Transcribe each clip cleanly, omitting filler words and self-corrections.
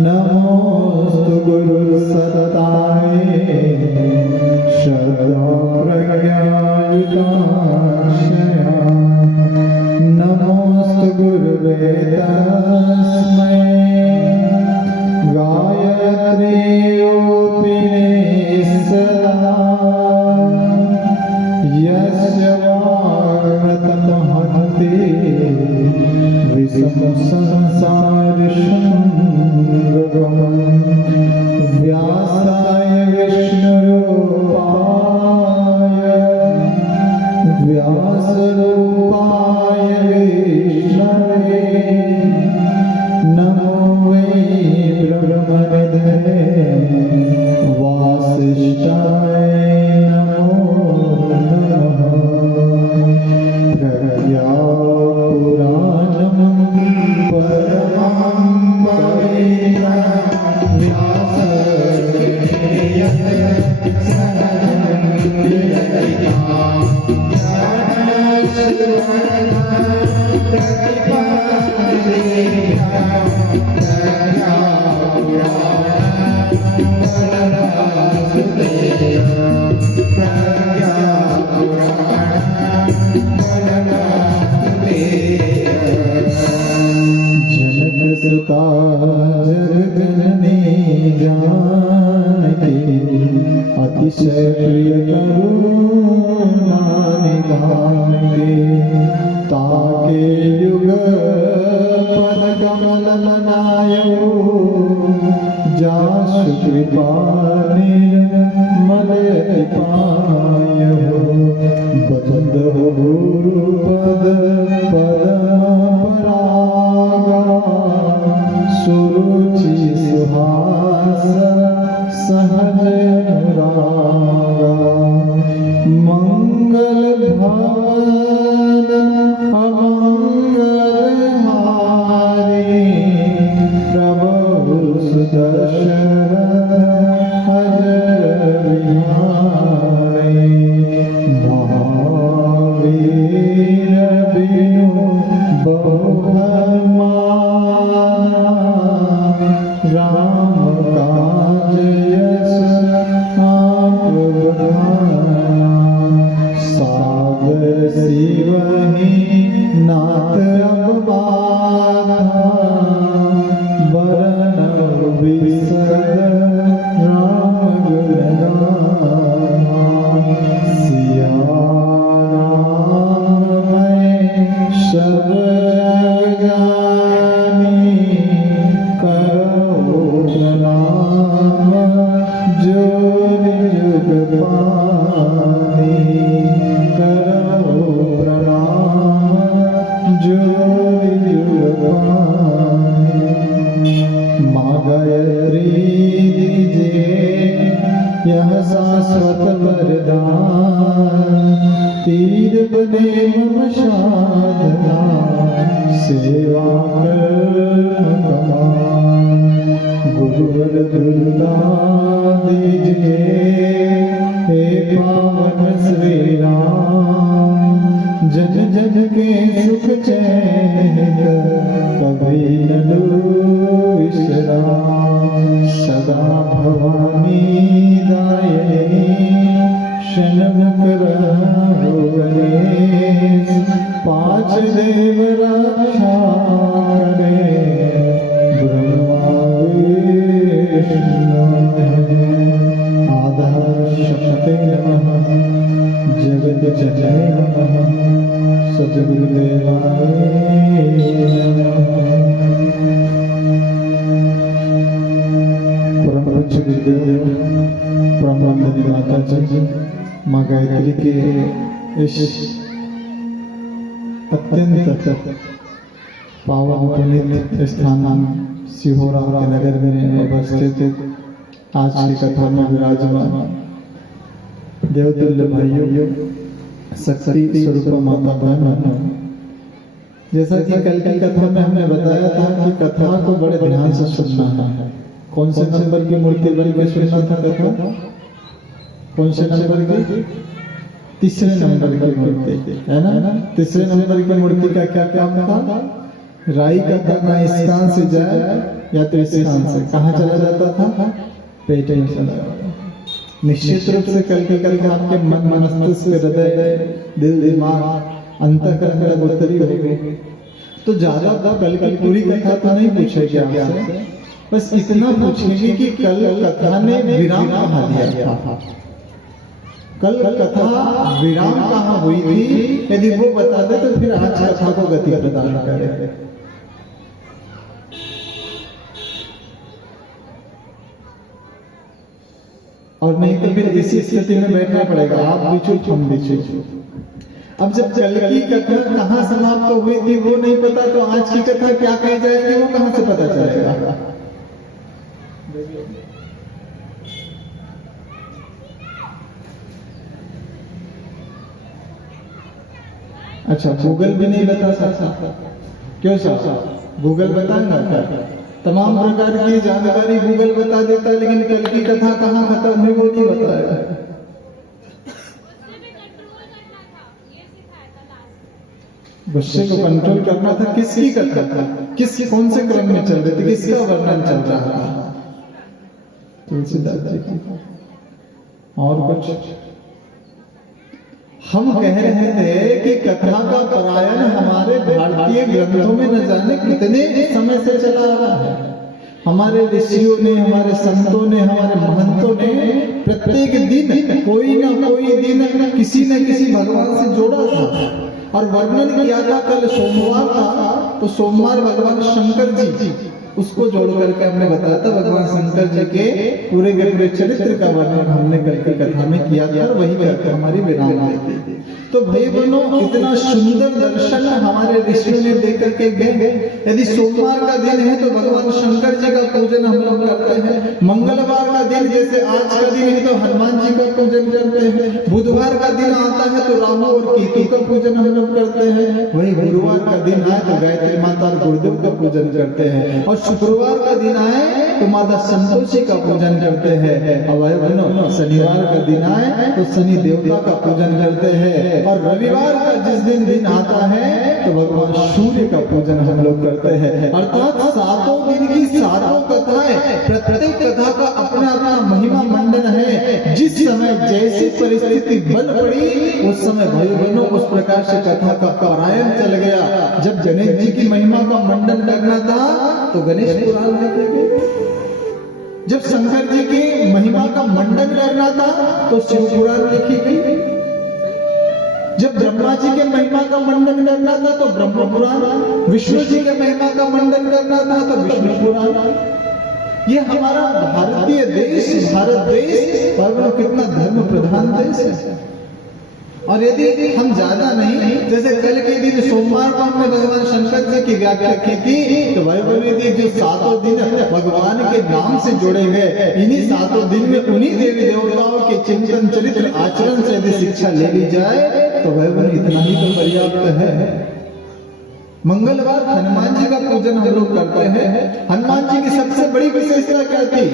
नमोस्तु गुरु सत्ताय शरणं प्रज्ञायुताक्षया नमोस्तु गुरुवे तस्मै गायत्र्योऽपिने सदा यस्य वाग्मतं हन्ति विषम व्यासाय व्यासरूपाय विष्णवे नमो वै ब्रह्मनिधये वासिष्ठाय नमो नमः प्रज्ञापुराणं परमं जनकसुता जगजननी जानकी अतिशय प्रिय करुणा निधान के ताके युग पद कमल मनायो जासु कृपा निर्मल पायो बंद गुरु पद परागा सुरुचि सुहास सहज अनुरागा मंगल भवन अमंगल हारी प्रभु सुदशरथ अजर विहारी महावीर बिनु बहु हनुमाना राम काज यश आप बखाना सागर शिवहि नाथ अब बाधा बरनउ बिसर राम गुण गाथा सिया राम मैं सब जग जानी करो प्रणाम जो निज पानी करो प्रणाम जो निज पानी माँ गायत्री दीजिए यह शाश्वत वरदान तीर बने मम साधना सेवा कमान गुरुवर दुर्गा दीजिए हे पावन श्री राम जन जन के सुख वासुदेव रक्षा करे ब्रह्मा विष्णु आधार शक्ते नमः जगत जननी नमः सद्गुरुदेवाय परम पूज्य गुरुदेव ब्रह्मानंद माता जी माँ गायत्री के इस अत्यंत पावन पुनीत स्थान सिहोरा के नगर में उपस्थित आज की कथा में विराजमान देवतुल्य भाइयों, शक्ति स्वरूप माता बहनों, जैसा कि कल की कथा में हमने बताया था कि कथा को बड़े ध्यान से सुनना है। कौन से नंबर की मूर्ति बन के सुनना था कथा? कौन से नंबर की? तीसरे नंबर की मूर्ति है ना। तीसरे नंबर की मूर्ति का क्या काम था? राई का दाना इस कान से जाए या तो इस कान से कहाँ चला जाता था? पेट में चला जाता। निश्चित रूप से कल के कल आपके मन मस्तिष्क हृदय दिल दिमाग अंतःकरण तक उतरी होगी। तो ज्यादा कल की पूरी कथा तो नहीं पूछेगी आपसे, बस इतना पूछेगी कि कल कथा ने विराम कहाँ दिया था। कल कथा विराम कहाँ हुई थी, यदि वो बता दे तो फिर आज कथा को गति प्रदान करे। और नहीं तो फिर इसी स्थिति में बैठना पड़ेगा, आप भी चुप हम भी चुप। अब जब कल की कथा कहाँ समाप्त हुई थी वो नहीं पता, तो आज की कथा क्या कही जाएगी वो कहाँ से पता चलेगा? अच्छा, गूगल भी नहीं बता सकता? क्यों साहब? गूगल बताएगा क्या? तमाम प्रकार की जानकारी गूगल बता देता है, लेकिन कल की कथा कहाँ खत्म हुई वो नहीं बताएगा। गुस्से को कंट्रोल करना था। किसकी कथा था? कौन से क्रम में चल रही थी? किसका वर्णन चल रहा था? तुलसीदास जी की। और कुछ हम कह रहे थे कि कथा का परायण हमारे भारतीय ग्रंथों में न जाने कितने समय से चला आ रहा है। हमारे ऋषियों ने, हमारे संतों ने, हमारे महंतों ने प्रत्येक दिन कोई ना कोई दिन किसी न किसी भगवान से जोड़ा था और वर्णन किया था। कल सोमवार था तो सोमवार भगवान शंकर जी उसको जोड़ करके हमने बताया था। भगवान शंकर जी के पूरे के पूरे चरित्र का वर्णन हमने कल की कथा में किया था और वही करके हमारी विराम देती थी। तो भाई बहनों, इतना सुंदर दर्शन हमारे ऋषियों ने दे करके गए। यदि सोमवार का दिन है तो भगवान शंकर जी का पूजन हम लोग करते हैं। मंगलवार का दिन जैसे आज का दिन है तो हनुमान जी का पूजन करते हैं। बुधवार का दिन आता है तो राहु और केतु का पूजन हम लोग करते हैं। वही गुरुवार का दिन आए तो गायत्री माता और गुरुदेव का पूजन करते हैं। और शुक्रवार का दिन आए तो माता संतोषी का पूजन करते हैं। और शनिवार का दिन आए तो शनि देवता का पूजन करते हैं। और रविवार का जिस दिन आता है तो भगवान सूर्य का पूजन हम लोग करते हैं। अर्थात सातों दिन की सातों कथाएं, प्रत्येक कथा का अपना अपना महिमा मंडन है। जिस समय जैसी परिस्थिति बन पड़ी उस समय भाई बहनों उस प्रकार से कथा का पारायण चल गया। जब गणेश जी की महिमा का मंडन करना था तो गणेश पुराण लिखेंगे। जब शंकर जी की महिमा का मंडन करना था तो शिव पुराण लिखेगी। जब ब्रह्मा जी के महिमा का मंडन करना था तो ब्रह्म पुराण, विष्णु जी के महिमा का मंडन करना था तो विष्णु पुराण। ये हमारा भारतीय देश, भारत देश पर कितना धर्म प्रधान देश है। और यदि हम ज्यादा नहीं, जैसे कल के दिन सोमवार को हमने भगवान शंकर जी की व्याख्या की थी, तो भाई बोले जो सातों दिन भगवान के नाम से जोड़े गए, इन्हीं सातों दिन में उन्हीं देवी देवताओं के चिंतन चरित्र आचरण से यदि शिक्षा ले ली जाए तो भाई बोले इतना ही तो पर्याप्त है। मंगलवार हनुमान जी का पूजन हम लोग करते हैं। हनुमान जी की सबसे बड़ी विशेषता क्या थी?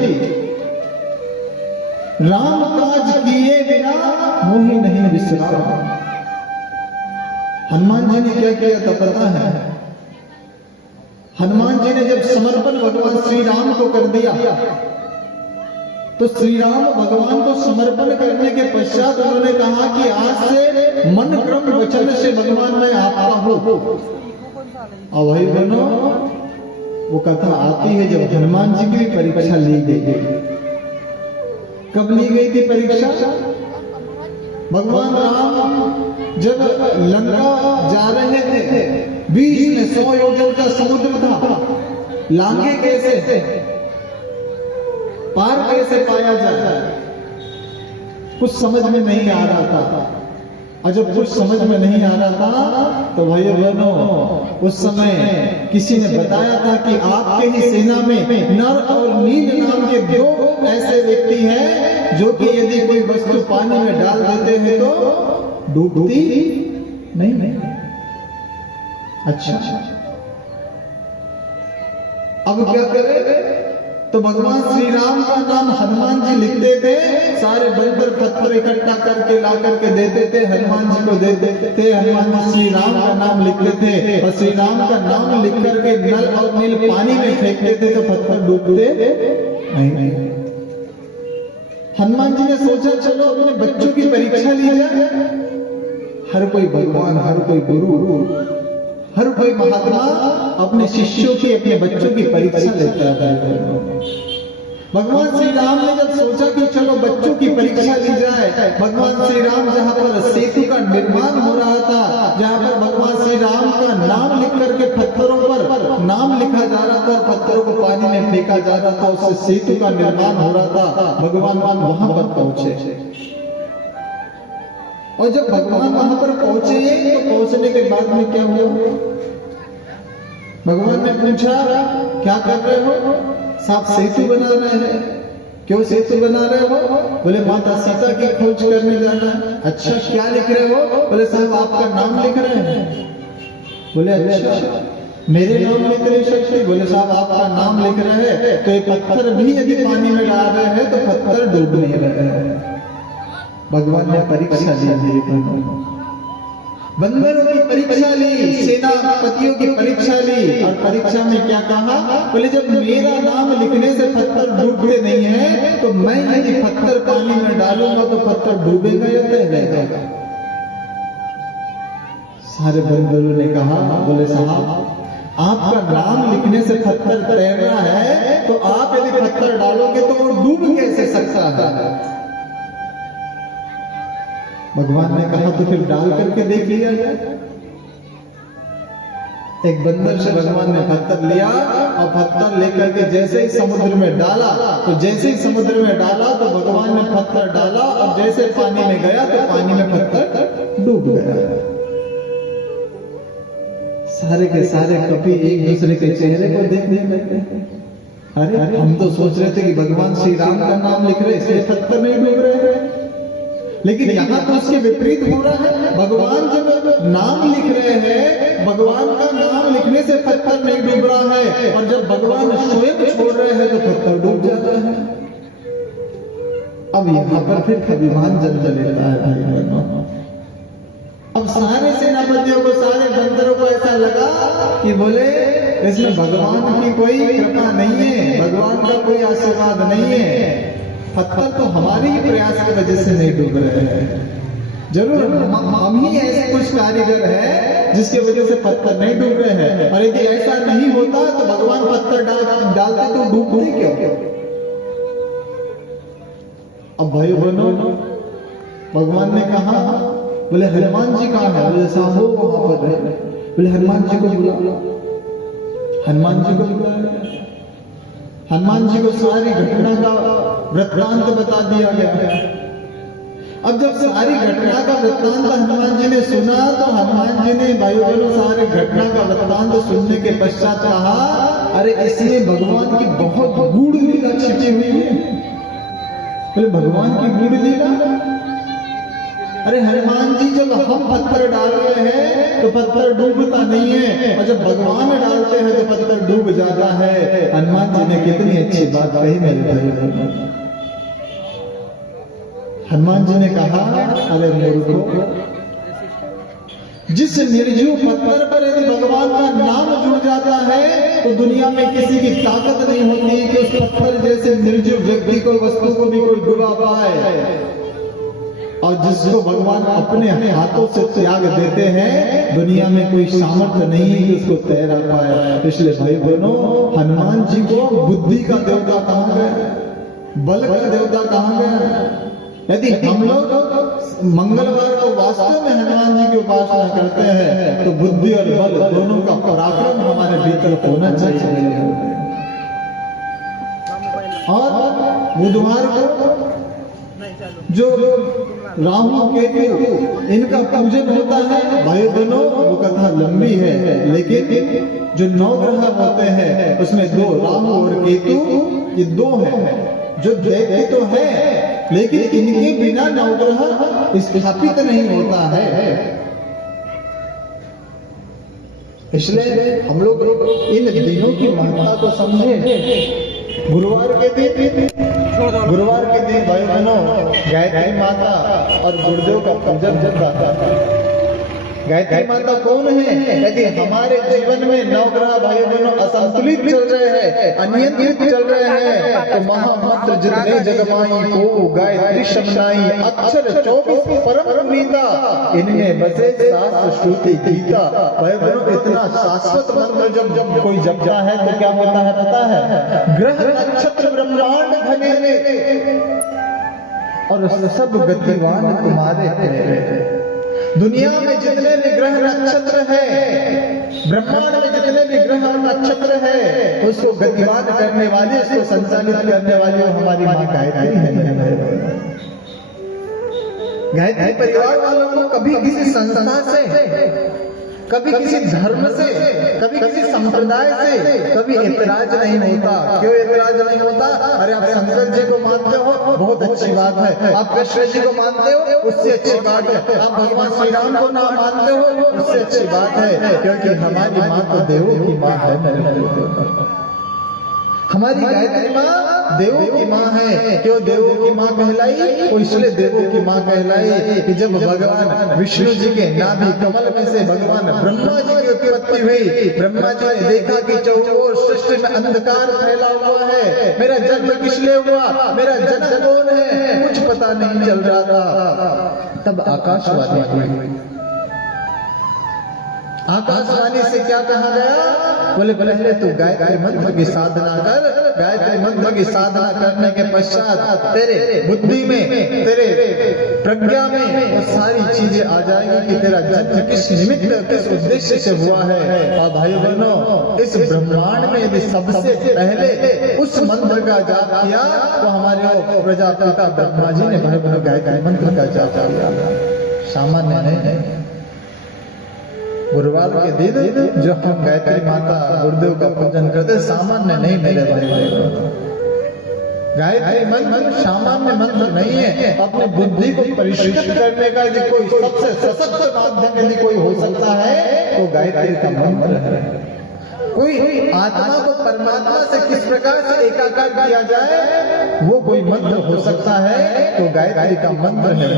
राम काज किए बिना मोहि नहीं विसरा। हनुमान जी ने क्या किया था पता है? हनुमान जी ने जब समर्पण भगवान श्री राम को कर दिया तो श्री राम भगवान को समर्पण करने के पश्चात उन्होंने कहा कि आज से मन क्रम वचन से भगवान मैं आपका हूं। और वही बनो, वो कथा आती है जब हनुमान जी की परीक्षा ली गई। कब ली गई थी परीक्षा? भगवान राम जब लंका जा रहे थे, बीच में 100 योजन का समुद्र था, लांघे कैसे, पार कैसे पाया जाए, कुछ समझ में नहीं आ रहा था। और जब कुछ समझ में नहीं आ रहा था तो भाई बहनों, उस समय किसी ने बताया था कि आपके ही सेना में नर और नील नाम के 2 ऐसे व्यक्ति हैं जो कि यदि कोई वस्तु पानी में डाल देते हैं तो डूबती नहीं। अच्छा, अब क्या करें? तो भगवान श्री राम का नाम हनुमान जी लिखते थे, सारे बंदर पत्थर इकट्ठा करके ला करके देते थे, हनुमान जी को दे देते थे। हनुमान जी श्री राम का नाम लिखते थे और श्री राम का नाम लिख करके नल और नील पानी में फेंकते थे तो पत्थर डूबते नहीं। हनुमान जी ने सोचा चलो अपने बच्चों की परीक्षा ली जाए। हर कोई भगवान, हर कोई गुरु, हर कोई महात्मा अपने शिष्यों की, अपने बच्चों की परीक्षा लेता है। भगवान श्री राम ने जब सोचा कि चलो बच्चों की परीक्षा ली जाए, भगवान श्री राम जहां पर सेतु का निर्माण हो रहा था, जहां पर भगवान श्री राम का नाम लिख करके पत्थरों पर नाम लिखा जा रहा था, पत्थरों को पानी में फेंका जा रहा था, उससे सेतु का निर्माण हो रहा था, भगवान वहां पर पहुंचे। और जब भगवान वहां पर पहुंचे तो पहुंचने के बाद में क्या हुआ? भगवान ने पूछा क्या कर रहे हो? साहब सेतु बना रहे हैं। क्यों सेतु बना रहे हो? बोले माता सीता की खोज करने जाना है। अच्छा, क्या लिख रहे हो? बोले साहब आपका नाम लिख रहे हैं। बोले अच्छा, मेरे नाम लिख रहे शक्ति? बोले साहब आपका नाम लिख रहे हैं तो ये पत्थर भी यदि पानी में डाल रहे हैं तो पत्थर डूब नहीं रहे हैं। भगवान ने परीक्षा ली, बंदरों की परीक्षा ली, सेनापतियों की परीक्षा ली। और परीक्षा में क्या कहा? बोले जब मेरा नाम लिखने से पत्थर डूबते नहीं है तो मैं यदि पत्थर पानी में डालूंगा तो पत्थर डूबेगा या तैरेगा? सारे बंदरों ने कहा, बोले साहब आपका नाम लिखने से पत्थर तैर रहा है तो आप यदि पत्थर डालोगे तो वो डूब कैसे सकता है? भगवान ने कहा तो फिर डाल करके देख लिया जाए। एक बंदर से भगवान ने पत्थर लिया और पत्थर लेकर के जैसे ही समुद्र में डाला तो जैसे ही समुद्र में डाला तो भगवान ने पत्थर डाला और जैसे पानी में गया तो पानी में पत्थर डूब गया। सारे के सारे कभी एक दूसरे के चेहरे को देखने लगे। अरे हम तो सोच रहे थे कि भगवान श्री राम का नाम लिख रहे इसलिए पत्थर नहीं डूब रहे हैं, लेकिन यहाँ तो उसके विपरीत हो रहा है। भगवान जब नाम लिख रहे हैं, भगवान का नाम लिखने से पत्थर नहीं डूब रहा है, और जब भगवान स्वयं छोड़ रहे हैं तो पत्थर डूब जाता है। अब यहाँ पर फिर अभिमान जन्म लेता है भाई बहनों। अब सारे सेनापतियों को, सारे बंदरों को ऐसा लगा कि बोले इसमें भगवान की कोई कृपा नहीं है, भगवान का कोई आशीर्वाद नहीं है, पत्थर तो हमारे ही प्रयास की वजह से नहीं डूब रहे हैं। जरूर हम ही ऐसे कुछ कारीगर है जिसकी वजह से पत्थर नहीं डूब रहे हैं, और यदि ऐसा नहीं होता तो भगवान पत्थर डालते तो डूबते क्यों? अब भाई बहनों, भगवान ने कहा, बोले हनुमान जी कहाँ है? बोले साहब वहां पर है। बोले हनुमान जी को बुला। हनुमान जी को बुलाया। हनुमान जी को सारी घटना का वृत्तांत बता दिया गया। अब जब सारी घटना का वृत्तांत हनुमान जी ने सुना तो हनुमान जी ने भाई बहनों सारे घटना का वृत्तांत सुनने के पश्चात कहा, अरे इसमें भगवान की बहुत गूढ़ लीला छिपी हुई है। बोले भगवान की गूढ़ लीला? अरे हनुमान जी जब हम पत्थर डाल रहे हैं तो पत्थर डूबता नहीं है, और जब भगवान डालते हैं तो पत्थर डूब जाता है। हनुमान जी ने कितनी अच्छी बात कही मेरे भाई। हनुमान जी ने कहा, अरे मूर्खों, जिस निर्जीव पत्थर पर यदि भगवान का नाम जुड़ जाता है तो दुनिया में किसी की ताकत नहीं होती कि उस पत्थर जैसे निर्जीव व्यक्ति को, वस्तु को भी कोई डुबा पाए। और जिसको भगवान अपने हाथों से त्याग देते हैं, दुनिया में कोई सामर्थ्य नहीं है कि उसको तैरा पाए। इसलिए भाई बहनों, हनुमान जी को बुद्धि का देवता कहा गया, बल का देवता कहा गया। यदि हम लोग मंगलवार को वास्तव में हनुमान जी की उपासना करते हैं तो बुद्धि और बल दोनों का पराक्रम हमारे भीतर होना चाहिए। और बुधवार को जो राहु केतु इनका पूजन होता है भाई बहनों, वो कथा लंबी है, लेकिन जो 9 ग्रह होते हैं उसमें 2 राहु और केतु, ये 2 हैं जो दैत्य तो है, लेकिन इनके बिना नवग्रह स्थापित नहीं होता है। इसलिए हम लोग इन दिनों की महत्ता को समझे। गुरुवार के दिन भाई बहनों गायत्री माता और गुरुदेव का पूजन जाता है। गायत्री माता कौन है? यदि हमारे जीवन में 9 ग्रह भाई बहनों असंतुलित चल रहे हैं, अनियंत्रित चल रहे हैं, तो महामंत्र जितने जगमाई को गायत्री शमनाई अक्षर 24 परम पुनीता, इनमें बसे शास्त्र श्रुति गीता। भाई बहनों इतना शाश्वत मंत्र जब कोई जपता है तो क्या होता है पता है? ग्रह नक्षत्र ब्रह्मांड घने और सब गतिवान तुम्हारे हैं। दुनिया में जितने भी ग्रह नक्षत्र है, ब्रह्मांड में जितने भी ग्रह और नक्षत्र है, उसको गतिवान करने वाली, उसको संचालित करने वाली हमारी मां गायत्री है। गायत्री परिवार वालों को कभी किसी संस्था से, कभी किसी धर्म से, कभी किसी संप्रदाय से कभी ऐतराज नहीं होता। क्यों ऐतराज नहीं होता? अरे आप शंकर जी को मानते हो, बहुत अच्छी बात है। आप कृष्ण जी को मानते हो, उससे अच्छी बात है। आप भगवान श्री राम को ना मानते हो, उससे अच्छी बात है, क्योंकि हमारी माँ तो देवों की माँ है। हमारी गायत्री माँ देवों की माँ है। क्यों देवों की माँ कहलाई? वो इसलिए देवों की माँ कहलाई कि जब भगवान विष्णु जी के नाभि कमल में से भगवान ब्रह्मा जी की उत्पत्ति हुई, ब्रह्मा जी ने देखा कि चौकोर सृष्टि में अंधकार फैला हुआ है, मेरा जन्म किस लिए हुआ, मेरा जन्म कौन है, कुछ पता नहीं चल रहा था। तब आकाशवाणी हुई। आकाशवाणी से क्या कहा गया? बोले पहले तू गायत्री मंत्र की साधना कर। गायत्री मंत्र की साधना करने के पश्चात तेरे बुद्धि में, तेरे प्रज्ञा में वो सारी चीजें आ जाएंगी कि तेरा जन्म किस निमित्त, किस उद्देश्य से हुआ है। और भाई बहनों, इस ब्रह्मांड में यदि सबसे पहले उस मंत्र का जाप किया तो हमारे प्रजापिता ब्रह्मा जी ने भाई बहनों गायत्री मंत्र का जाप किया। सामान्य नहीं। गुरुवार के दिन जो हम गायत्री माता गुरुदेव का पूजन करते, सामान्य नहीं मेरे भाई बहनों। गायत्री मंत्र सामान्य मंत्र नहीं है। अपनी बुद्धि को परिष्कृत करने का यदि कोई सबसे सशक्त माध्यम यदि कोई हो सकता है तो गायत्री का मंत्र है। कोई आत्मा को परमात्मा से किस प्रकार से एकाकार किया जाए, वो कोई मंत्र हो सकता है तो गायत्री का मंत्र है।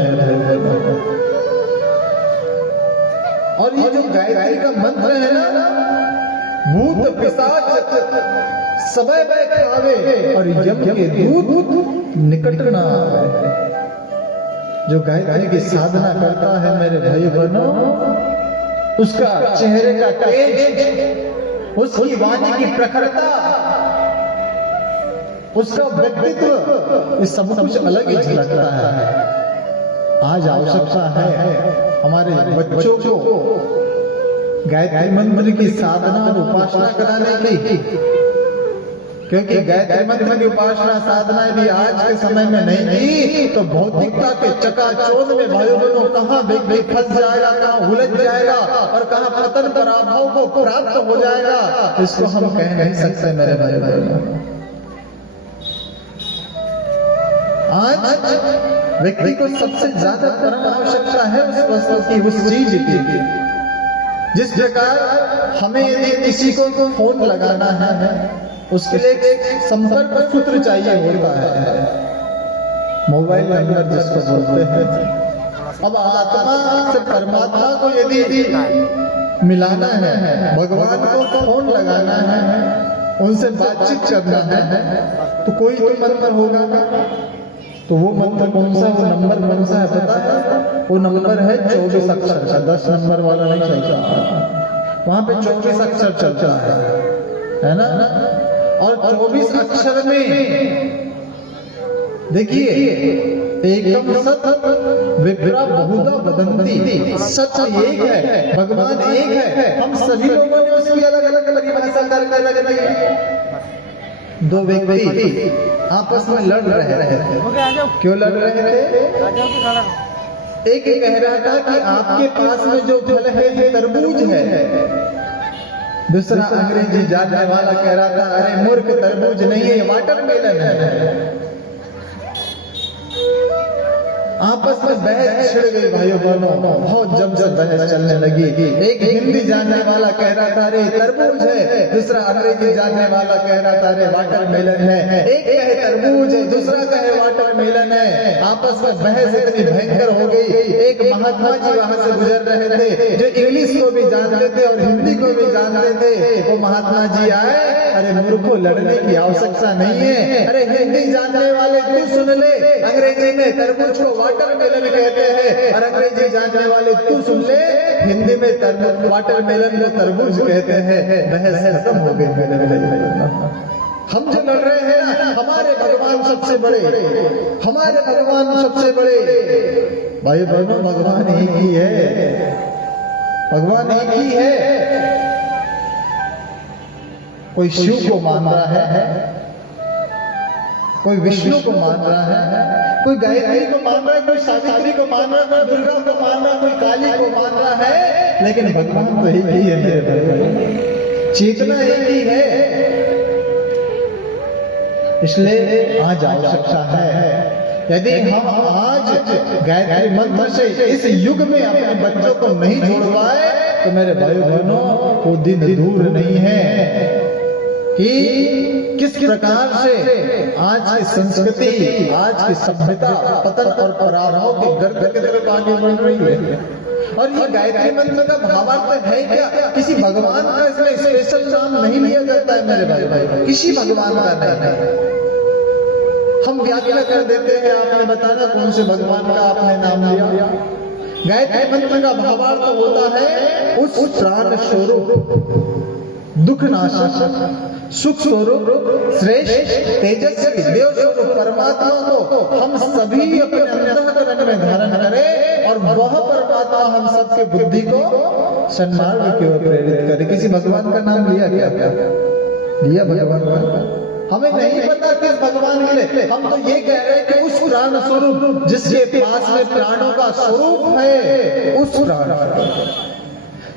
और ये जो गायत्री का मंत्र है ना, भूत पिशाच सबे खावे और यम के दूत निकट ना आवे। जो गायत्री की साधना करता है मेरे भाई बहनों, उसका चेहरे का तेज, उसकी वाणी की प्रखरता, उसका व्यक्तित्व, ये सब कुछ अलग ही झलकता है। आज आवश्यकता है हमारे बच्चों को गायत्री मंत्र की साधना और उपासना कराने की, क्योंकि गायत्री मंत्र की उपासना साधना भी आज के समय में नहीं की तो भौतिकता के चकाचौंध में भाइयों बहनों कहाँ व्यक्ति फंस जाएगा, कहाँ उलझ जाएगा और कहाँ पतन पराभव को प्राप्त हो जाएगा, इसको हम कह नहीं सकते मेरे भाई बहनों। आज व्यक्ति को सबसे ज्यादा परम आवश्यकता है उस वस्तु की, उस चीज की। जिस प्रकार हमें यदि किसी को फोन लगाना है, उसके लिए एक संपर्क सूत्र चाहिए होता है, मोबाइल नंबर जिसको बोलते हैं। अब आत्मा से परमात्मा को यदि मिलाना है, भगवान को फोन उनसे बातचीत करना है तो कोई मंत्र होगा। तो वो मंत्र कौन सा, वो नंबर कौन सा है पता है? वो नंबर है 24 अक्षर का, 10 नंबर वाला नहीं चलता। वहां पे 24 अक्षर चलता है ना। और 24 अक्षर में देखिए, एकम सत विप्रा बहुधा वदंती, सच एक है, भगवान एक है। हम सभी लोगों ने उसकी अलग अलग परिभाषा करके अलग अलग। दो व्यक्ति आपस में लड़ रहे थे। क्यों लड़ रहे थे? एक कह रहा था कि आपके पास में जो फल है ये तरबूज है। दूसरा अंग्रेजी जानने वाला कह रहा था, अरे मूर्ख, तरबूज नहीं है, ये वाटरमेलन है। आपस में बहस छिड़ गई भाइयों बहनों, बहुत जम से बहस चलने लगी। एक हिंदी जानने वाला कह रहा था अरे तरबूज है, दूसरा अंग्रेजी जानने वाला कह रहा था अरे वाटरमेलन है। एक कहे तरबूज है, दूसरा कहे वाटरमेलन है। आपस में बहस इतनी भयंकर हो गई। एक महात्मा जी वहां से गुजर रहे थे, जो इंग्लिश को भी जानते थे और हिंदी को भी जानते थे। वो महात्मा जी आए, अरे मूर्खों, लड़ने की आवश्यकता नहीं है। अरे हिंदी जानने वाले तू सुन ले, अंग्रेजी में तरबूज को वाटरमेलन कहते हैं, और अंग्रेजी जानने वाले तू सुन ले, हिंदी में वाटरमेलन को तरबूज कहते हैं। बहस खत्म हो गई। हम जो लड़ रहे हैं ना, हमारे भगवान सबसे बड़े, हमारे भगवान सबसे बड़े। भाई बहनों, भगवान एक ही है, भगवान एक ही है। कोई शिव को मान रहा है, कोई विष्णु को मान रहा है, कोई गायत्री को मान रहा है, कोई सावित्री को मान रहा है, कोई दुर्गा को मान रहा है, कोई काली को मान रहा है, लेकिन भगवान तो एक ही है मेरे भाई, चेतना एक ही है। इसलिए आज आवश्यकता है, यदि हम आज गायत्री मंत्र से इस युग में अपने बच्चों को नहीं जोड़ पाए तो मेरे भाई बहनों, वो दिन दूर नहीं है कि किस प्रकार से आज की संस्कृति, आज की सभ्यता पतन और पराभव के गर्भ की तरफ आगे बढ़ रही है। और ये गायत्री मंत्र का भावार्थ है क्या? किसी भगवान का इसमें स्पेशल नाम नहीं लिया जाता है मेरे भाई, किसी भगवान का नहीं। हम व्याख्या कर देते हैं, आपने बताना कौन से भगवान का आपने नाम लिया। गायत्री मंत्र का भावार्थ होता है उस प्राण स्वरूप, दुख नाशक, सुख स्वरूप, श्रेष्ठ, तेजस्वी, देव स्वरूप परमात्मा को हम सभी अपने अंतःकरण में धारण करें, और वह परमात्मा हम सबके बुद्धि को सन्मार्ग की ओर प्रेरित करे। किसी भगवान का नाम लिया क्या? लिया भगवान का? हमें नहीं पता किस भगवान के लिए। हम तो ये कह रहे हैं कि उस प्राण स्वरूप जिसके पास में प्राणों का स्वरूप है, उस प्राण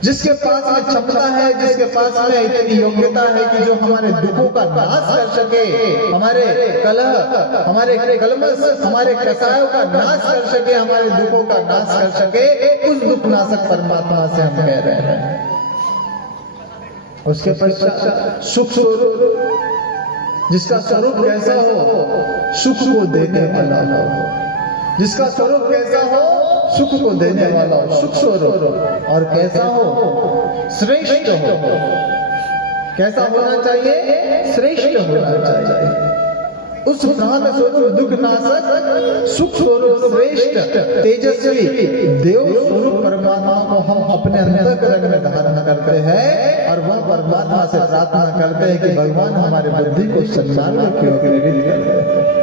जिसके पास में क्षमता है, जिसके पास में इतनी योग्यता है कि जो हमारे दुखों का नाश कर सके, हमारे कलह, हमारे कलमश, हमारे कसायों का नाश कर सके, हमारे दुखों का नाश कर सके, उस दुख नाशक परमात्मा से हम कह रहे हैं। उसके पश्चात सुख स्वरूप, जिसका स्वरूप कैसा हो? सुख को देने वाला हो। जिसका स्वरूप कैसा हो? सुख को देने वाला हो, सुख स्वरूप। और कैसा हो? श्रेष्ठ हो। कैसा होना चाहिए? श्रेष्ठ होना चाहिए। उस प्राण स्वरूप, दुख नाशक, सुख स्वरूप, श्रेष्ठ, तेजस्वी, देव स्वरूप परमात्मा को हम अपने अंतःकरण में धारण करते हैं, और वह परमात्मा से प्रार्थना करते हैं कि भगवान हमारे बुद्धि को सन्मार्ग की ओर प्रेरित करें।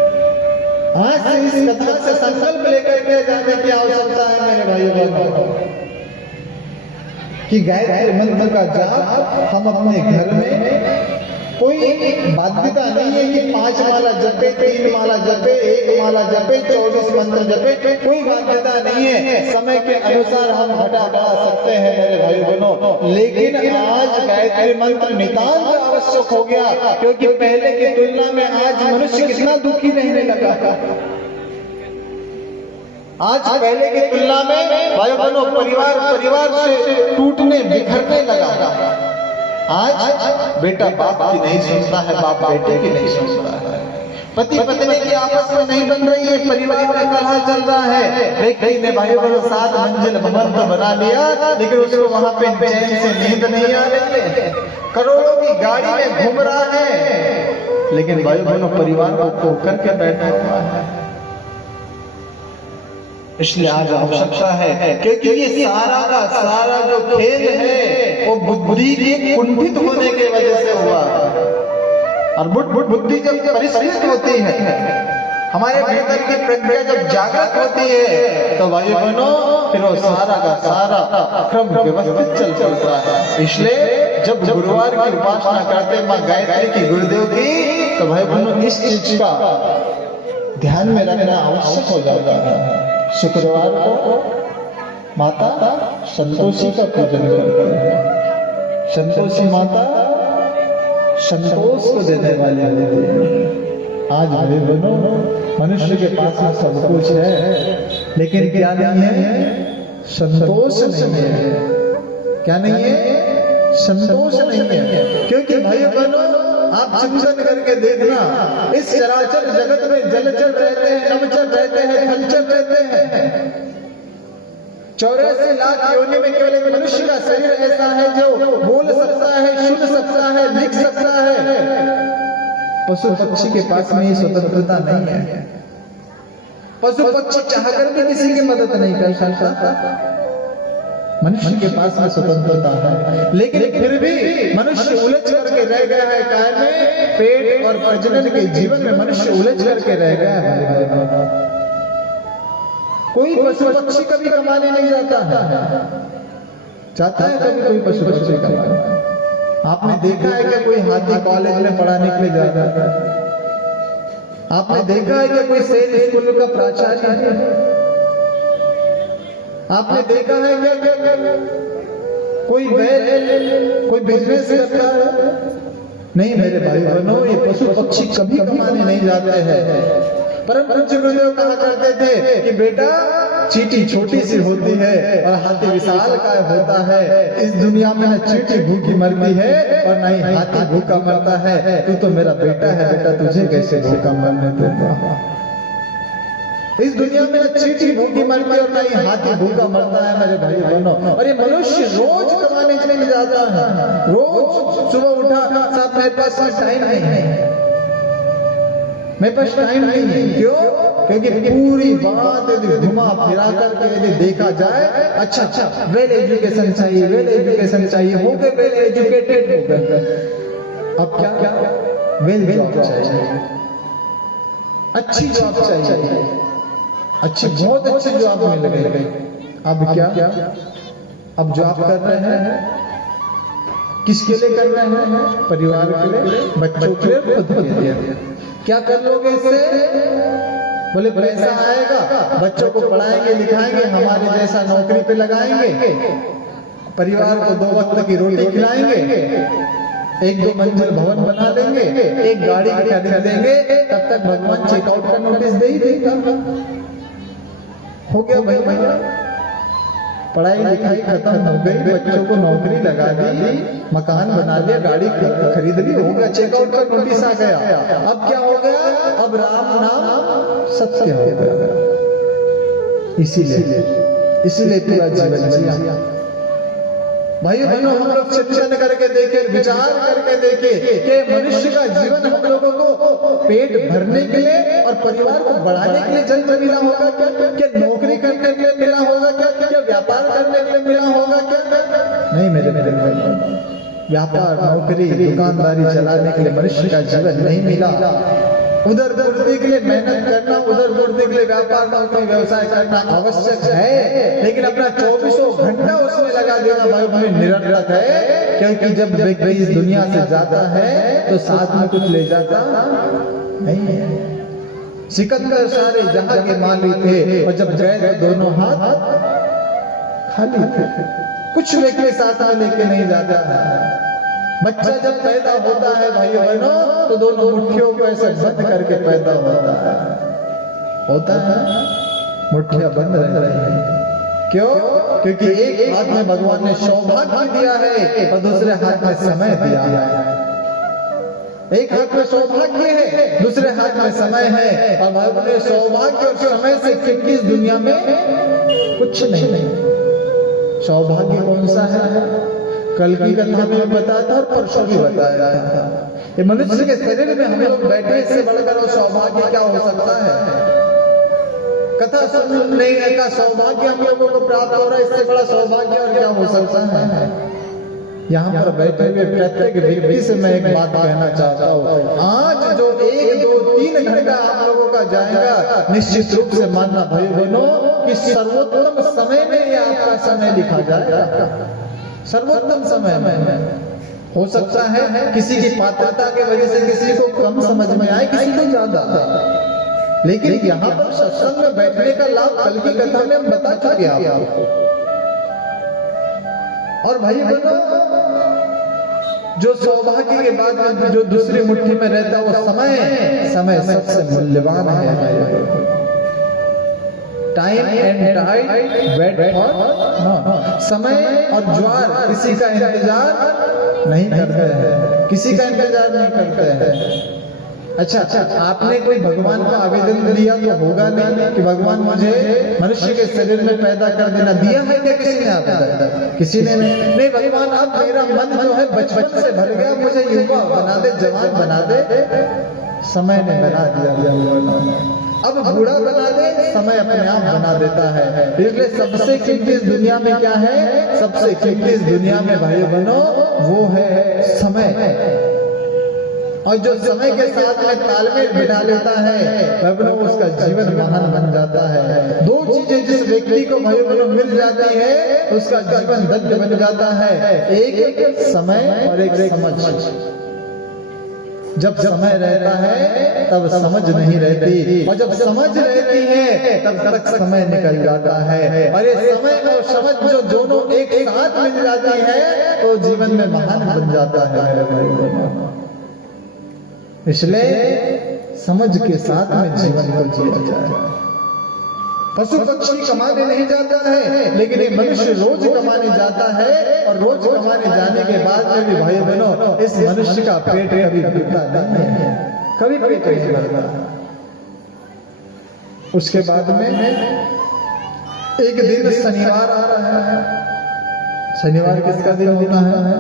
आज से इस कथा से संकल्प लेकर के जाने की आवश्यकता है मेरे भाइयों बहनों, कि गायत्री मंत्र का जाप हम अपने घर में, कोई बाध्यता नहीं है कि 5 माला जपे, 3 माला जपे, 1 माला जपे, 24 मंत्र जपे, कोई बाध्यता नहीं है। समय के अनुसार हम घटा बढ़ा सकते हैं मेरे भाई बहनों, लेकिन आज गायत्री मंत्र नितांत आवश्यक हो गया, क्योंकि पहले की तुलना में आज मनुष्य कितना दुखी रहने लगा। आज पहले की तुलना में भाई बहनों परिवार से टूटने बिखरने लगा। आज बेटा बाप की नहीं सुनता है, बाप बेटे की नहीं सुनता है। पति पत्नी की आपस में नहीं बन रही है, परिवार में कलह चल रहा है। व्यक्ति ने भाइयों बहनों 7 मंजिल भवन तो बना लिया, लेकिन उसको वहां पे चैन से नींद नहीं आ रही है। करोड़ों की गाड़ी में घूम रहा है, लेकिन भाइयों बहनों परिवार को खो करके बैठा हुआ है। इसलिए आज आवश्यकता है, क्योंकि ये सारा का सारा जो खेल है वो बुद्धि के कुंठित होने की वजह से हुआ। और बुद्धि जब परिष्कृत होती है, हमारे भीतर की प्रज्ञा जब जागृत होती है, तो भाइयों बहनों फिर वो सारा का सारा क्रम व्यवस्थित चल पड़ता है। इसलिए जब गुरुवार की उपासना करते माँ गायत्री की, गुरुदेव की, तो भाई बहनों इस चीज का ध्यान में रखना आवश्यक हो जाता है। शुक्रवार को माता संतोषी का पूजन करते हैं। संतोषी माता संतोष को देने वाले होते हैं। आज भाई बहनों मनुष्य के पास में सब कुछ है, लेकिन क्या नहीं है? संतोष नहीं है। क्या नहीं है? संतोष नहीं है। क्योंकि भाई बहनों आप चिंतन करके देखना, इस चराचर जगत में जलचर रहते हैं, नभचर रहते हैं, थलचर रहते हैं। 84 लाख योनि में केवल एक मनुष्य का शरीर ऐसा है जो बोल सकता है, सुन सकता है, लिख सकता है। पशु पक्षी के पास में ये स्वतंत्रता नहीं है। पशु पक्षी चाहकर भी किसी की मदद नहीं कर सकता। मनुष्य के पास में स्वतंत्रता है, लेकिन फिर भी मनुष्य उलझ करके रह गया है। काय में? पेट और प्रजनन के जीवन में मनुष्य उलझ करके रह गया है। कोई पशु पक्षी कभी कमाने नहीं जाता है। जाता है कभी कोई पशु पक्षी कमाने? आपने देखा है कि कोई हाथी कॉलेज में पढ़ाने के लिए जाता है? आपने देखा है कि कोई शेर स्कूल का प्राचार्य है? आपने देखा है क्या कोई बैल कोई बिजनेस करता है? नहीं मेरे भाई बहनों, ये पशु पक्षी कभी कमाने नहीं जाते हैं। परम पूज्य गुरुदेव कहा करते थे कि बेटा चींटी छोटी सी होती है और हाथी विशाल काय होता है। इस दुनिया में न चींटी भूखी मरती है और न ही हाथी भूखा मरता है। तू तो मेरा बेटा है, बेटा तुझे कैसे भूखा मरने दूंगा। इस दुनिया में न चींटी भूखी मरती है और न ही हाथी भूखा मरता है मेरे भाई बहनों। और ये मनुष्य रोज कमाने के लिए जाता है। रोज सुबह उठा, साहब मेरे पास टाइम नहीं है, मेरे पास टाइम नहीं है। क्यों? क्योंकि पूरी बात यदि घुमा फिरा करके यदि देखा जाए, अच्छा वेल एजुकेशन चाहिए, वेल एजुकेशन चाहिए, हो गए वेल एजुकेटेड हो गए। अब क्या? वेल जॉब चाहिए, अच्छी जॉब चाहिए, अच्छी बहुत अच्छी जॉब मिल गई। अब क्या? अब जॉब कर रहे हैं, किसके लिए कर रहे हैं? परिवार के लिए, बच्चों के लिए, खुद के लिए। क्या कर लोगे इससे? बोले पैसा आएगा, बच्चों को पढ़ाएंगे लिखाएंगे, हमारे जैसा नौकरी पे लगाएंगे, परिवार को 2 वक्त की रोटी खिलाएंगे, 1-2 मंजिल भवन बना देंगे, एक गाड़ी खरीद देंगे, तब तक भगवान चेकआउट का नोटिस दे ही देगा। हो गया भाई भैया, पढ़ाई लिखाई खत्म हो गई, बच्चों को नौकरी लगा दी, मकान बना लिया, गाड़ी खरीद ली, हो गया, चेकआउट का नोटिस आ गया। अब क्या हो गया? अब राम नाम सत्य हो गया। इसीलिए पूरा जीवन जिया। भाइयों बहनों, हम लोग चिंतन करके देखे, विचार करके देखे कि मनुष्य का जीवन हम लोगों को पेट भरने के लिए और परिवार को बढ़ाने के लिए जन्म मिला होगा क्या? नौकरी करने के लिए मिला होगा क्या? व्यापार करने के लिए मिला होगा क्या? नहीं मेरे व्यापार, नौकरी, दुकानदारी चलाने के लिए मनुष्य का जीवन नहीं मिला। उधर पूर्ति के लिए मेहनत करना, उधर पूर्ति के लिए व्यापार, नौकरी, व्यवसाय करना आवश्यक है, लेकिन अपना 24 घंटा उसमें लगा देना भाई बहन निरर्थक है। क्योंकि जब व्यक्ति इस दुनिया से जाता है तो साथ में कुछ ले जाता नहीं है। सिकंदर सारे जहां के मालिक थे और जब गए तो दोनों हाथ खाली थे, कुछ व्यक्ति साथ में लेके नहीं जाता है। बच्चा जब पैदा होता है भाइयों बहनों, तो दोनों मुट्ठियों को ऐसे बंद करके पैदा होता है, मुट्ठियां बंद रह रही हैं। क्यों? क्योंकि एक हाथ में भगवान ने सौभाग्य दिया है और दूसरे हाथ में समय दिया है। एक हाथ में सौभाग्य है, दूसरे हाथ में समय है, और अपने सौभाग्य और समय से किस दुनिया में कुछ नहीं। सौभाग्य कौन सा है? कल की कथा में बताया था और परसों भी बताया था। ये मनुष्य के शरीर में हम लोग बैठे, इससे बढ़कर और सौभाग्य क्या हो सकता है? कथा सुनने का सौभाग्य हम लोगों को प्राप्त हो रहा है, इससे बड़ा सौभाग्य और क्या हो सकता है? यहाँ पर बैठे हुए प्रत्येक व्यक्ति से मैं एक बात कहना चाहता हूँ, आज जो 1, 2, 3 घंटा आप लोगों का जाएगा, निश्चित रूप से मानना भाई बहनों कि सर्वोत्तम समय में ये आपका समय लिखा जाएगा। सर्वोत्तम समय में हो सकता है किसी की पात्रता की वजह से किसी को कम समझ में आए, किसी को ज्यादा, लेकिन यहाँ पर सत्संग में बैठने का लाभ कल की कथा में हम बता चुके आपको। और भाई बहनों, जो सौभाग्य के बाद में जो दूसरी मुट्ठी में रहता है वो समय सबसे मूल्यवान है। Time and tide wait for, समय और ज्वार किसी का इंतजार नहीं करते हैं, किसी का इंतजार नहीं करते हैं। अच्छा, आपने कोई भगवान का आवेदन दिया तो होगा नहीं कि भगवान मुझे मनुष्य के शरीर में पैदा कर देना, दिया है क्या किसी ने आवेदन? किसी ने नहीं। भगवान आप मेरा मन जो है बचपन से भर गया, मुझे युवा बना दे, जवान बना दे, समय ने बना दिया। अब बूढ़ा बना दे, समय अपने आप बना देता है। इसलिए सबसे कीमती इस दुनिया में क्या है? सबसे कीमती इस दुनिया में भाई बहनों वो है समय। और जो समय के साथ में तालमेल बिठा लेता है बहनों, उसका जीवन महान बन जाता है। 2 चीजें जिस व्यक्ति को भाई बहनों मिल जाती है, उसका जीवन धन्य बन जाता है। एक समय और एक समझ। जब समय रहता है तब समझ नहीं रहती, और जब समझ रहती है तब तक समय निकल जाता है। और ये समय और समझ जो दोनों एक साथ मिल जाती है तो जीवन में महान बन जाता है। इसलिए समझ के साथ में जीवन को जिया जाए। पशु पक्षी कमाने नहीं जाता है, लेकिन ये मनुष्य रोज कमाने जाता है, और रोज कमाने जाने के बाद में भी भाई बहनों इस मनुष्य का पेट कभी भरता नहीं है, कभी पेट नहीं भरता। उसके बाद में एक दिन शनिवार आ रहा है। शनिवार किसका दिन होता है?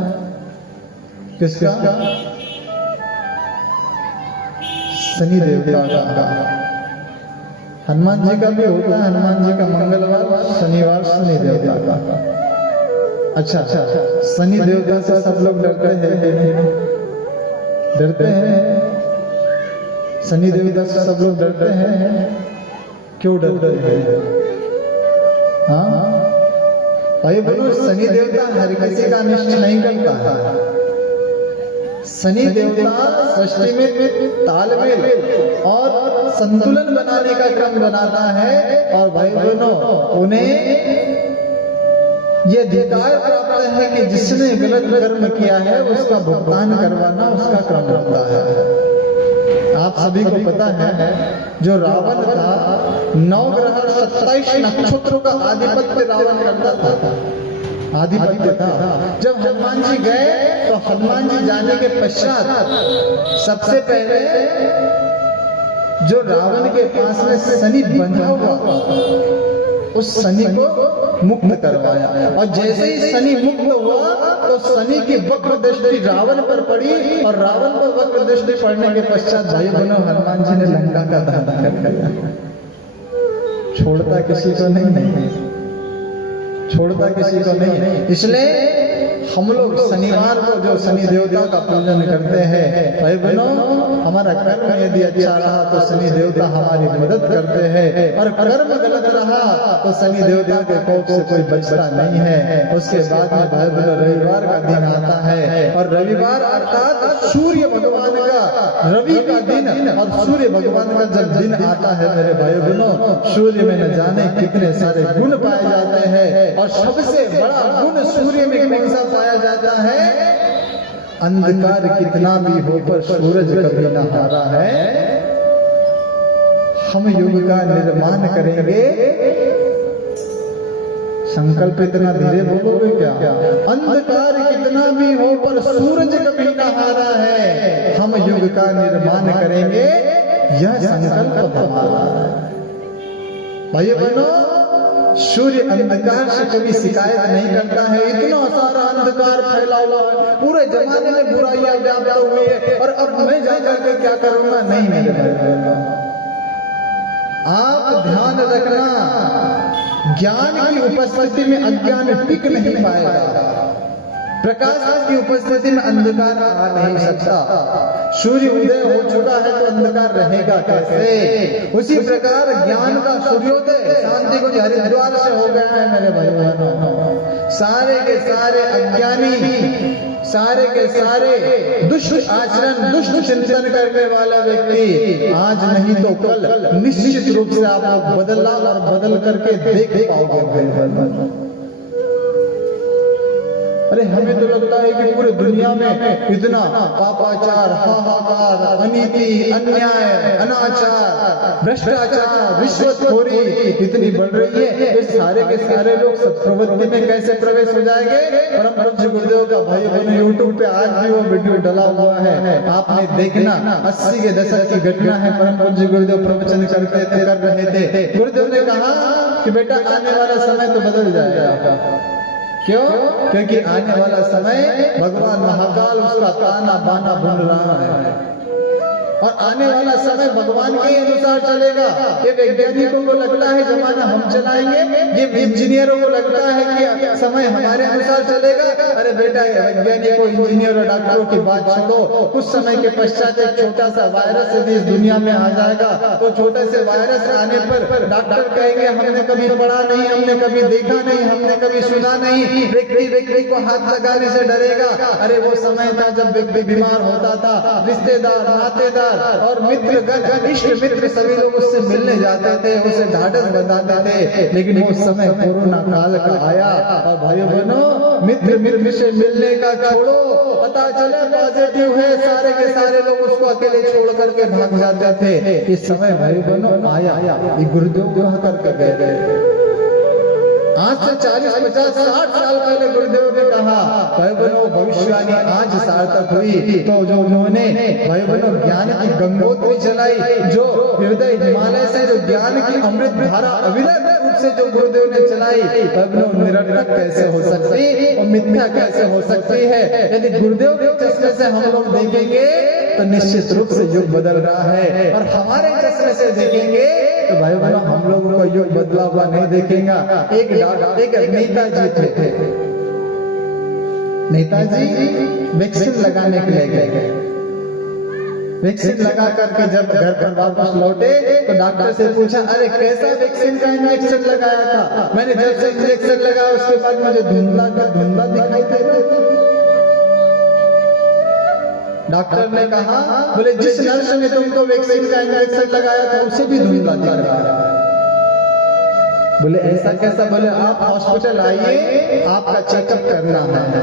किसका? शनि देवता का। हनुमान जी का भी होता है, हनुमान जी का मंगलवार, शनिवार शनि देवता का। अच्छा, शनि देवता से सब लोग डरते हैं, डरते हैं। शनि देवता से सब लोग डरते हैं, क्यों डरते हैं? हाँ भाई बोलो, शनि देवता हर किसी का अनिष्ट नहीं करता है। शनि देवता सृष्टि में तालमेल और संतुलन बनाने का क्रम बनाता है, और भाई बहनों उन्हें यह अधिकार प्राप्त है कि जिसने गलत कर्म किया है उसका भुगतान करवाना उसका क्रम होता है। आप सभी को पता है जो रावण था, 9 ग्रह 27 नक्षत्रों का आधिपत्य रावण करता था, आधिपत्य था। जब हनुमान जी गए तो हनुमान जी जाने के पश्चात सबसे पहले जो रावण के पास में शनि बंधा हुआ उस शनि को मुक्त करवाया, और जैसे ही शनि मुक्त हुआ तो शनि की वक्र दृष्टि रावण पर पड़ी, और रावण पर वक्र दृष्टि पड़ने के पश्चात भाई बहनों हनुमान जी ने लंका का दहन कर दिया। छोड़ता किसी को नहीं, छोड़ता किसी को नहीं। इसलिए हम लोग शनिवार को जो शनि देवता का पूजन करते हैं, भाई बहनों हमारा कर्म यदि अच्छा रहा तो शनि देवता हमारी मदद करते हैं, और कर्म गलत रहा तो शनि देवता के कोप से कोई बचता नहीं है। उसके बाद में भाई बहनों रविवार का दिन आता है, और रविवार अर्थात सूर्य भगवान का रवि का दिन, और सूर्य भगवान का जब दिन आता है मेरे भाई बहनों, सूर्य में न जाने कितने सारे गुण पाए जाते हैं, और सबसे बड़ा गुण सूर्य में कौन सा पाया जाता है? अंधकार कितना भी हो पर सूरज कभी न हारा है। हम युग का निर्माण करेंगे। संकल्प इतना धीरे बोलोगे क्या? अंधकार कितना भी हो पर सूरज कभी न हारा है। हम युग का निर्माण करेंगे, यह संकल्प हमारा है। भाइयों बहनों, सूर्य अंधकार से कभी शिकायत नहीं करता है। इतना सारा अंधकार फैला हुआ है, पूरे जमाने में बुराइयां व्याप्त हुई है, और अब मैं जाकर के क्या करूंगा? नहीं मेरे भाई, आप ध्यान रखना, ज्ञान की उपस्थिति में अज्ञान टिक नहीं पाएगा, प्रकाश की उपस्थिति में अंधकार आ नहीं सकता। सूर्य उदय हो चुका है तो अंधकार रहेगा कैसे? उसी प्रकार ज्ञान का सूर्योदय शांति को हरिद्वार से हो गया है मेरे भाई बहनों। सारे के सारे अज्ञानी, सारे के सारे दुष्ट आचरण, दुष्ट चिंतन करने वाला व्यक्ति आज नहीं तो कल निश्चित रूप से आप बदलाव और बदल करके देख पाओगे। अरे हमें तो लगता है कि पूरी दुनिया में इतना पापाचार, हाहाकार, अनीति, अन्याय, अनाचार, भ्रष्टाचार, रिश्वतखोरी इतनी बढ़ रही है, तो सारे के सारे लोग सब प्रवृत्ति में कैसे प्रवेश हो जाएंगे? परम पूज्य गुरुदेव का भाई बहनों यूट्यूब पे आज भी वो वीडियो डला हुआ है, आपने देखना। 80 के दशक की घटना है। परम पूज्य गुरुदेव प्रवचन करते थे, कर रहे थे। गुरुदेव ने कहा कि बेटा आने वाला समय तो बदल जाएगा। क्यों? क्योंकि आने वाला समय भगवान महाकाल उसका ताना बाना बुन रहा है, और आने वाला समय भगवान के अनुसार चलेगा। ये वैज्ञानिकों को लगता है जमाना हम चलाएंगे, ये इंजीनियरों को लगता है कि समय हमारे अनुसार चलेगा। अरे बेटा, वैज्ञानिकों, इंजीनियर और डॉक्टरों की बात छोड़ो, कुछ समय के पश्चात एक छोटा सा वायरस यदि इस दुनिया में आ जाएगा, तो छोटे से वायरस आने पर डॉक्टर कहेंगे हमने कभी पढ़ा नहीं, हमने कभी देखा नहीं, हमने कभी सुना नहीं, व्यक्ति को हाथ लगाने से डरेगा। अरे वो समय था जब व्यक्ति बीमार होता था, रिश्तेदार, नातेदार और मित्रगण, इष्ट मित्र सभी लोग उससे मिलने जाते थे, उसे ढाढ़स बंधाते थे। लेकिन वो समय कोरोना काल का आया, और भाइयों बहनों, मित्र से मिलने का छोड़ो, पता चले पॉजिटिव है, सारे के सारे लोग उसको अकेले छोड़ करके भाग जाते थे। इस समय भाइयों बहनों आया, ये गुरुदेव कह करके गए। आज से 40, 50, 60 साल पहले गुरुदेव ने कहा, भाई बहनों भविष्यवाणी आज सार्थक हुई। तो जो उन्होंने भाई बहनों ज्ञान की गंगोत्री चलाई, जो हृदय हिमालय से जो ज्ञान की अमृत धारा अविरत रूप से जो गुरुदेव ने चलाई, भाई बहनों निरर्थक कैसे हो सकती और मिथ्या कैसे हो सकती है? यदि गुरुदेव के चश्मे से हम लोग देखेंगे तो निश्चित रूप से युग बदल रहा है, और हमारे चश्मे से देखेंगे तो भाई बहनों हम लोगों को युग बदला हुआ नहीं देखेगा। एक नेताजी थे, नेताजी वैक्सीन लगाने के लिए गए। वैक्सीन लगा करके जब घर पर वापस लौटे तो डॉक्टर से पूछा, अरे कैसा वैक्सीन का इंजेक्शन लगाया था? मैंने जब से इंजेक्शन लगाया उसके बाद मुझे धुंधला दिखाई दे रहा है। डॉक्टर ने कहा, बोले जिस नर्स ने तुमको वैक्सीन का इंजेक्शन लगाया था उसे भी धुंधला दिख रहा है। बोले ऐसा कैसा? बोले आप हॉस्पिटल आइए, आपका चेकअप करना है।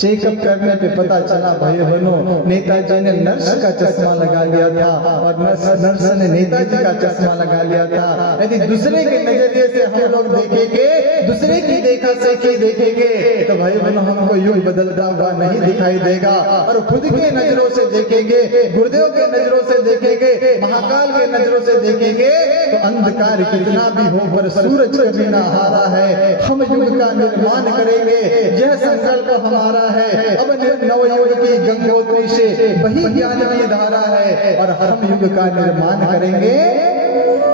चेकअप करने पे पता चला भाई बहनों, नेताजी ने नर्स का चश्मा लगा लिया था, और नर्स ने नेताजी का चश्मा लगा लिया था। यदि दूसरे के नजरिए से हम लोग देखेंगे, दूसरे की देखा से देखेंगे, तो भाई बहनों हमको युग बदलता हुआ नहीं दिखाई देगा। और खुद के नजरों से देखेंगे, गुरुदेव के नजरों से देखेंगे, महाकाल के नजरों से देखेंगे, तो अंधकार कितना भी हो पर सूरज कभी ना हारा है। हम युग का निर्माण करेंगे, यह संकल्प हमारा है। अब नवयुग की गंगोत्री से वही ज्ञान की धारा है, और हम युग का निर्माण करेंगे,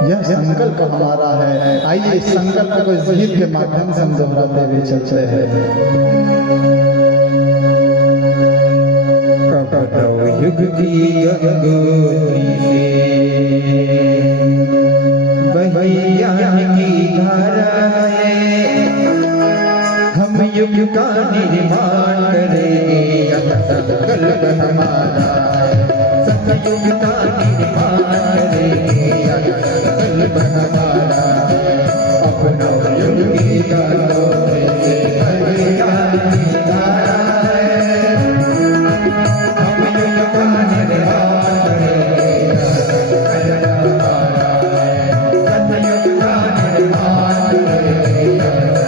यह संकल्प हमारा है। आइए इस संकल्प को इस गीत के माध्यम से हम दोहराते हुए चलते हैं। युग की गंगोत्री से वही ज्ञान की धारा है, हम युग का निर्माण करेंगे, यह संकल्प हमारा है। सतयुग का निर्माण करेंगे, यह संकल्प हमारा है। अपना युग की गंगोत्री से वही ज्ञान की धारा है, हम युग का निर्माण करेंगे, यह संकल्प हमारा है। सतयुग का निर्माण करेंगे, यह संकल्प हमारा है।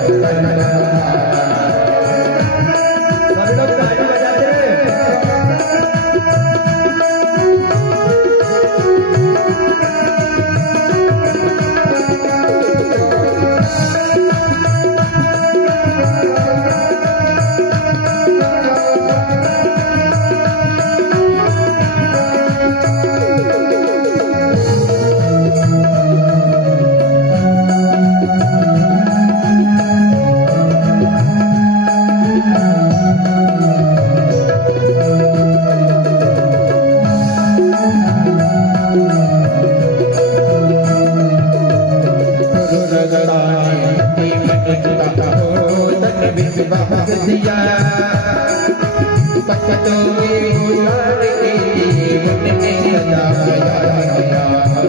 विश्वास दिया पकड़ो उतार के उनने सदा गया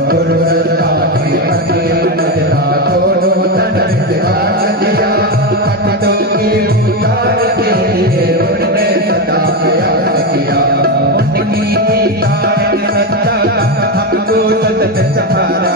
गुरुवरता के अकेला दोनों तन विश्वास दिया पकड़ो उतार के उनने सदा गया उनकी कारण सत्ता हमको सतत सहारा